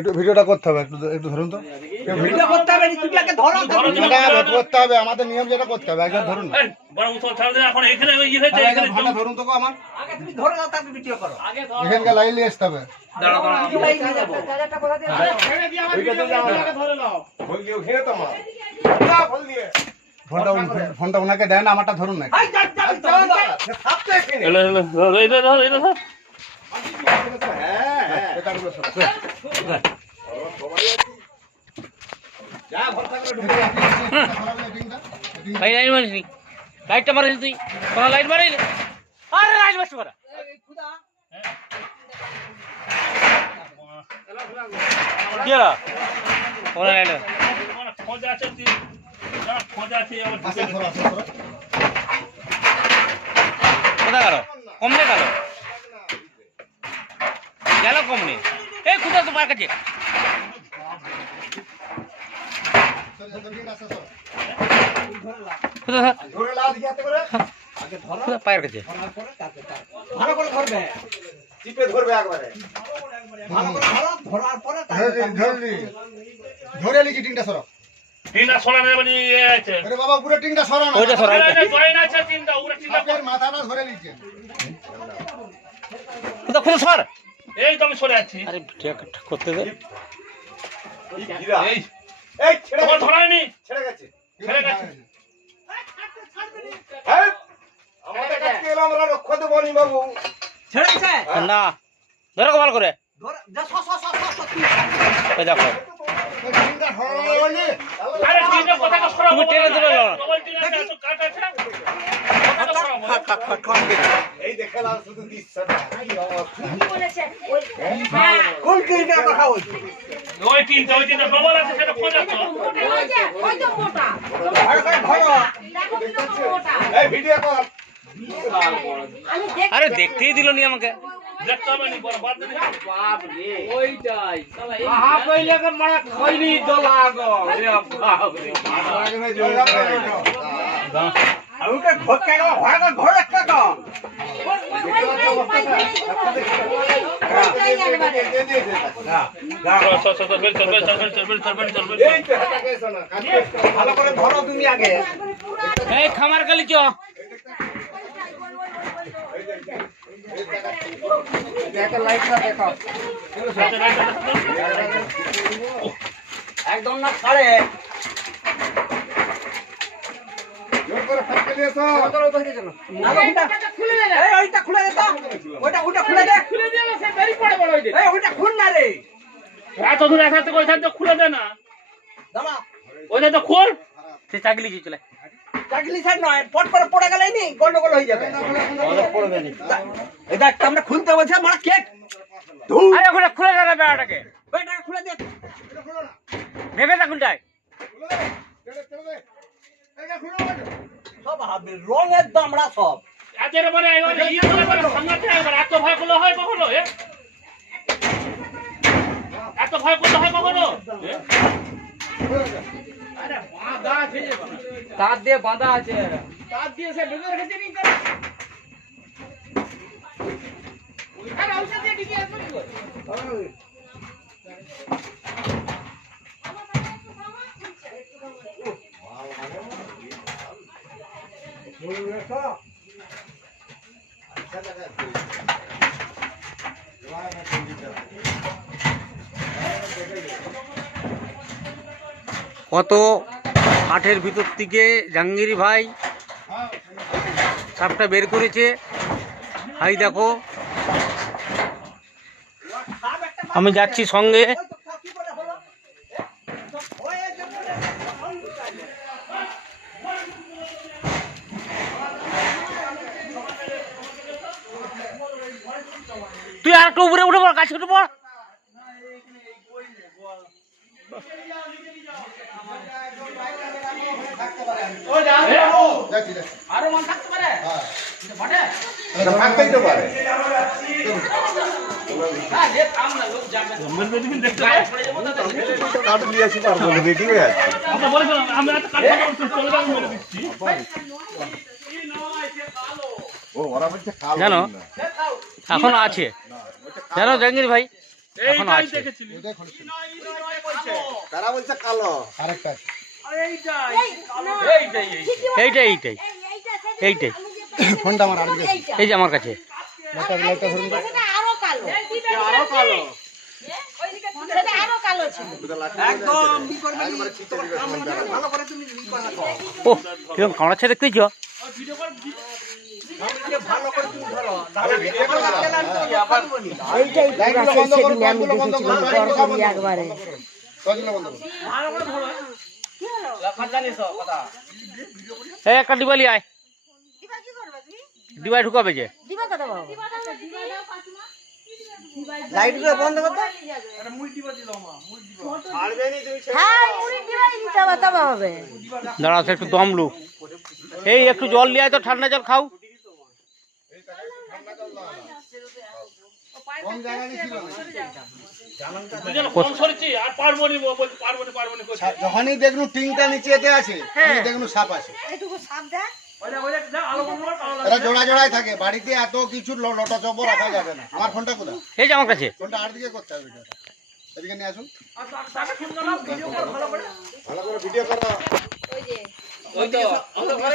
একটু ভিডিওটা করতে হবে একটু একটু ধরুন তো। ভিডিও করতে হবে আগে ধরো করতে হবে আমাদের নিয়ম যেটা করতে হবে একজন ধরুন। না বড় উৎসব ছাড় দে, এখন এখানে ওই ইয়ে হয়েছে, এখানে ভাটা ধরুন তো আমার। আগে তুমি ধরে নাও তারপর ভিডিও করো। এখানকার লাইন নিয়ে আসতে হবে। এই নিয়ে যাব। ফোনটা উন- ফোনটা ওনাকে দেন আমারটা ধরুন না। এই, যা, যা, যা, যা। এলো, এলো, ধর, এই ধর, ধর, এই ধর। পেটাগুলো সব। ভাই লাইট মারিস নি? লাইটটা মারিস তুই? কোন লাইট মারিস আরে লাইট মারছ মারা কোন লাইট খোঁজ আছে, তুই- খোঁজ আছে। কোথায় গেল? কমনে গেল? গেল কমনে। এই কোথায় তোমার কাছে। কোথায় কোথায় পায়ের কাছে। ভালো করে ধরবে। চিপে ধরবে একবারে। ভালো করে ধরো ধরার পরে ধরে ধরে নি। টিনটা সরো টিনা সরা নেবে নি, ইয়ে আছে। আরে বাবা পুরো টিনটা সরো না। ওইটা সরা। যে জয়েন আছে মাথাটা ধরে কোথায় কোন সর। এই তো আমি সরে আছি। আরে ঠিক করতে দে। এই এই ছেড়ে তোমার গেছে, ধরা হয়নি? ছেড়ে গেছে। ছেড়ে গেছে। হ্যাঁ আমাদের কাছে এলো আমরা রক্ষা দেবো নি বাবু। ছেড়ে দিছে না ধরো ভালো করে। দেখো। তুমি টেনে তুলে এই দেখে লাল শুধু দিচ্ছে না। কি কোন কথা ওই ওই ডবল আছে, সেটা খোঁজ ধরো এই ভিডিও কর। আরে দেখতেই দিল নি আমাকে দেখতে খামার কালি চ। একদম না ছাড়ে। করে দিয়েছ? ওইটা খুলে দে ওইটা ওইটা খুলে দে। এই ওইটা খুল না রে। এত দূর আসার থেকে ওইখান থেকে খুলে দে না। দাঁড়া। ওইটা তো খোল। সে চাকলি কি চলে? চাকলি সাইড নয় পট করে পড়ে গেলে নি গন্ডগোল হয়ে যাবে। এই দেখ আমরা খুলতে বলছে মারা কেক। ধুর। আরে ওখানে খুলে বেড়াটাকে। খুলে দে। ভেবে সব হবে রঙের দামড়া সব। আজের এবারে ই করে মানে সামলাতে একবার এত ভয় করলে হয় কখনো? এত ভয় করলে হয় কখনো? তার দিয়ে বাঁধা আছে। কত কাঠের ভিতর থেকে জাহাঙ্গীর ভাই সাপটা বের করেছে? হাই দেখো। আমি যাচ্ছি সঙ্গে তুই আর একটু উপরে উঠে পড় কাছে উঠে পড় যাচ্ছি, যাচ্ছি। এটা থাকতেই তো পারে কাট নিয়ে আসি পারব রেডি হয়ে আছে আমরা বলেছিলাম আমরা এত কাজ চলে যাব বলে দিচ্ছি ও ওরা বলছে কাল জানো এখন আছে। জানো জাহাঙ্গীর ভাই। এখনও আছে। তারা বলছে কালো। আরেকটা এইটাই। এইটাই এইটাই। ফোনটা আমার এই যে আমার কাছে। ও কীরকম কামড়াচ্ছে দেখতেইছ একবারে। এই একটা ডিবালি আয়। ডিবাই ঢুকাবে যে। বন্ধ করতে হ্যাঁ দাঁড়া একটু দম লুক এই একটু জল নিয়ে তো ঠান্ডা জল খাও কম জায়গা ছিল দুজন কম সরেছি আর পারব নি বলছি পারব নি পারব নি করছে যখনই দেখলু টিংটা নিচেতে আছে তখনই দেখলু সাপ আছে। এইটুকু সাপ এরা জোড়া জোড়ায় থাকে বাড়িতে এত কিছু লটা চপ রাখা যাবে না। আমার ফোনটা কোথায়? এই যে আমার কাছে। ফোনটা আর দিকে করতে হবে এদিকে নিয়ে আসুন। ভালো করে। ভিডিও করো। ওই তো